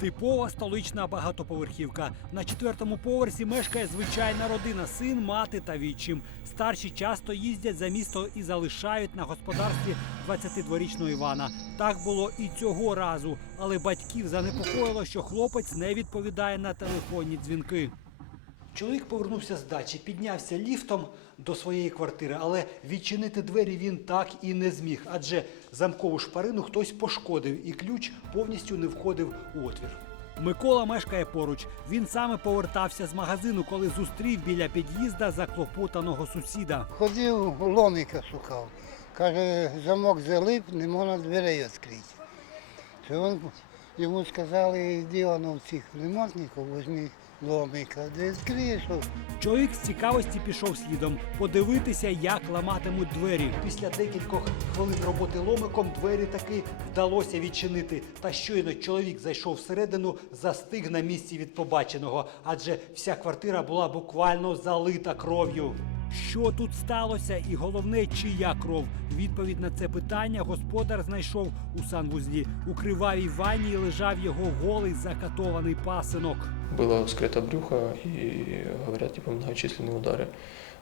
Типова столична багатоповерхівка. На четвертому поверсі мешкає звичайна родина, син, мати та відчим. Старші часто їздять за місто і залишають на господарстві 22-річного Івана. Так було і цього разу, але батьків занепокоїло, що хлопець не відповідає на телефонні дзвінки. Чоловік повернувся з дачі, піднявся ліфтом до своєї квартири, але відчинити двері він так і не зміг, адже замкову шпарину хтось пошкодив, і ключ повністю не входив у отвір. Микола мешкає поруч. Він саме повертався з магазину, коли зустрів біля під'їзда заклопотаного сусіда. Ходив, ломика шукав. Каже, замок залип, не можна дверей відкрити. То він, йому сказали, в цих ремонтників, візьми ломика, десь крішу. Чоловік з цікавості пішов слідом подивитися, як ламатимуть двері. Після декількох хвилин роботи ломиком двері таки вдалося відчинити. Та щойно чоловік зайшов всередину, застиг на місці від побаченого, адже вся квартира була буквально залита кров'ю. Що тут сталося, і головне, чия кров? Відповідь на це питання господар знайшов у санвузлі. У кривавій ванні лежав його голий закатований пасинок. Было вскрыто брюхо и, говорят, типа многочисленные удары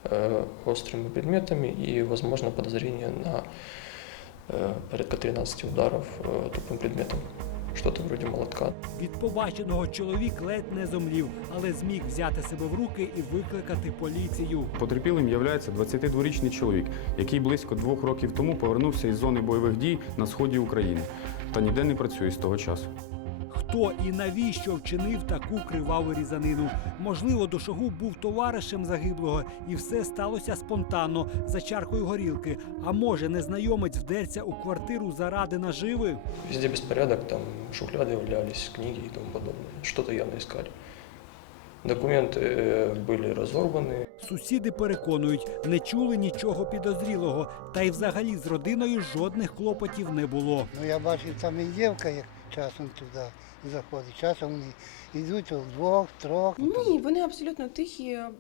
э, острыми предметами и, возможно, подозрение на э, порядка 13 ударов э, тупым предметом, что-то вроде молотка. Від побаченого чоловік ледь не зомлів, але зміг взяти себе в руки і викликати поліцію. Потерпілим являється 22-річний чоловік, який близько двох років тому повернувся із зони бойових дій на сході України та ніде не працює з того часу Хто і навіщо вчинив таку криваву різанину? Можливо, душогуб був товаришем загиблого, і все сталося спонтанно за чаркою горілки. А може, незнайомець вдерся у квартиру заради наживи? Везде беспорядок, там шухляды валялись, книги и тому подобное. Что-то явно искали. Документы э, были разорваны, Сусіди переконують, не чули нічого підозрілого, та й взагалі з родиною жодних клопотів не було. Ну я бачив, там і дівка, як часом туди заходить. Часом вони йдуть вдвох, трьох. Ні, вони абсолютно тихі. е,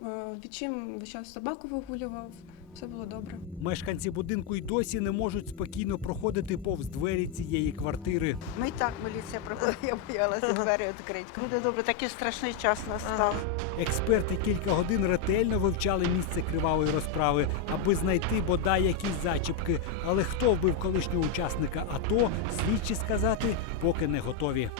Відчим весь час собаку вигулював, все було добре. Мешканці будинку й досі не можуть спокійно проходити повз двері цієї квартири. Ми і так міліція приходила, я боялася двері відкрити. Люди добре, такий страшний час настав. Експерти кілька годин ретельно вивчали місце кривавої розправи, аби знайти бодай якісь зачіпки. Але хто вбив колишнього учасника АТО, слідчі сказати поки не готові.